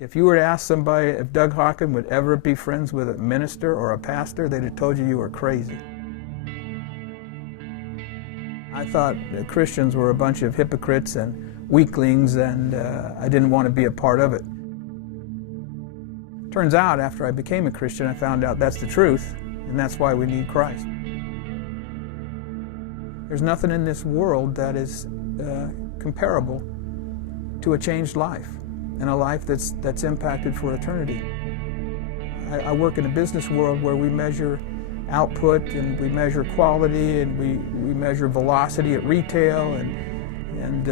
If you were to ask somebody if Doug Hawken would ever be friends with a minister or a pastor, they'd have told you you were crazy. I thought that Christians were a bunch of hypocrites and weaklings, and I didn't want to be a part of it. Turns out, after I became a Christian, I found out that's the truth, and that's why we need Christ. There's nothing in this world that is comparable to a changed life, and a life that's impacted for eternity. I work in a business world where we measure output, and we measure quality, and we measure velocity at retail, and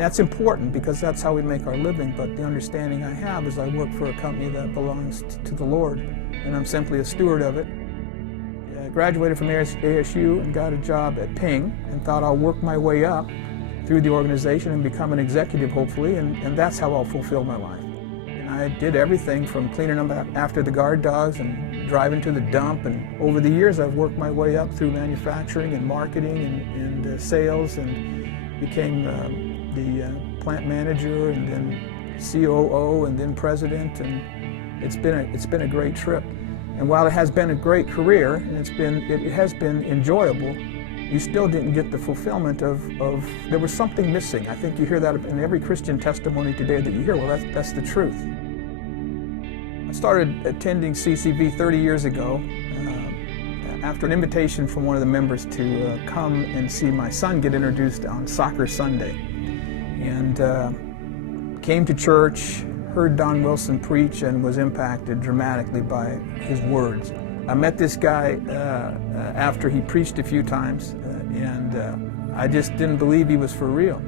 that's important because that's how we make our living. But the understanding I have is I work for a company that belongs to the Lord, and I'm simply a steward of it. I graduated from ASU and got a job at Ping and thought I'll work my way up through the organization and become an executive, hopefully, and that's how I'll fulfill my life. And I did everything from cleaning up after the guard dogs and driving to the dump, and over the years I've worked my way up through manufacturing and marketing and sales, and became the plant manager, and then COO, and then president, and it's been a great trip. And while it has been a great career, and it has been enjoyable, you still didn't get the fulfillment of there was something missing. I think you hear that in every Christian testimony today that you hear. Well, that's the truth. I started attending CCV 30 years ago after an invitation from one of the members to come and see my son get introduced on Soccer Sunday. And came to church, heard Don Wilson preach, and was impacted dramatically by his words. I met this guy after he preached a few times, and I just didn't believe he was for real.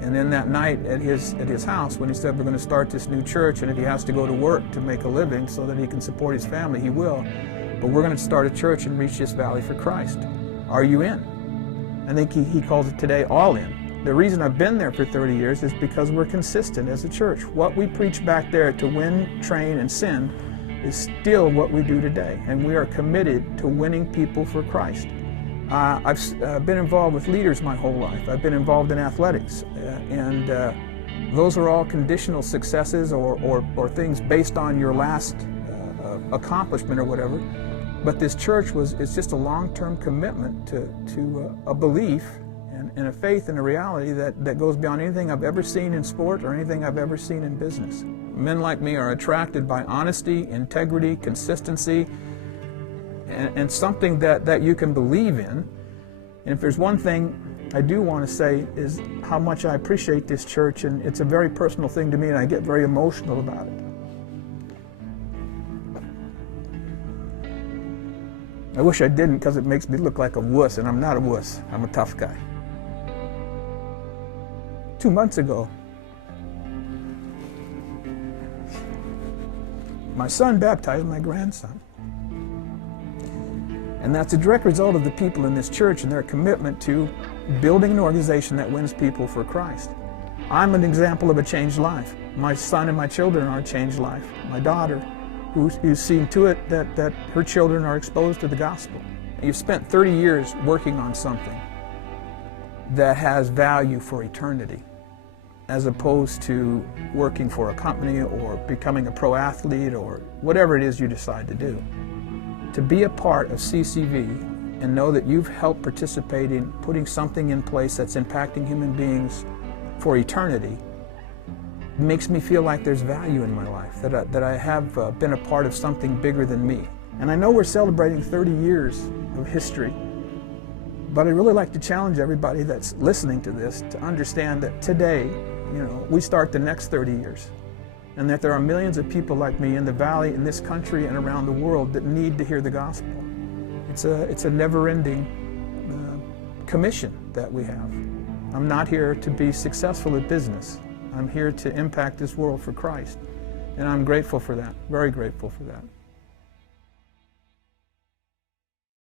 And then that night at his house, when he said, we're going to start this new church, and if he has to go to work to make a living so that he can support his family, he will. But we're going to start a church and reach this valley for Christ. Are you in? I think he calls it today All In. The reason I've been there for 30 years is because we're consistent as a church. What we preach back there to win, train, and send is still what we do today, and we are committed to winning people for Christ. I've been involved with leaders my whole life. I've been involved in athletics, and those are all conditional successes or things based on your last accomplishment or whatever. But this church it's just a long-term commitment to a belief and a faith and a reality that goes beyond anything I've ever seen in sport or anything I've ever seen in business. Men like me are attracted by honesty, integrity, consistency, and something that you can believe in. And if there's one thing I do want to say is how much I appreciate this church, and it's a very personal thing to me, and I get very emotional about it. I wish I didn't, because it makes me look like a wuss, and I'm not a wuss. I'm a tough guy. 2 months ago, my son baptized my grandson. And that's a direct result of the people in this church and their commitment to building an organization that wins people for Christ. I'm an example of a changed life. My son and my children are a changed life. My daughter, who's seen to it that her children are exposed to the gospel. You've spent 30 years working on something that has value for eternity, as opposed to working for a company or becoming a pro athlete or whatever it is you decide to do. To be a part of CCV and know that you've helped participate in putting something in place that's impacting human beings for eternity makes me feel like there's value in my life, that I have been a part of something bigger than me. And I know we're celebrating 30 years of history, but I'd really like to challenge everybody that's listening to this to understand that today, we start the next 30 years, and that there are millions of people like me in the valley, in this country, and around the world that need to hear the gospel. It's a never-ending commission that we have. I'm not here to be successful at business. I'm here to impact this world for Christ, and I'm grateful for that, very grateful for that.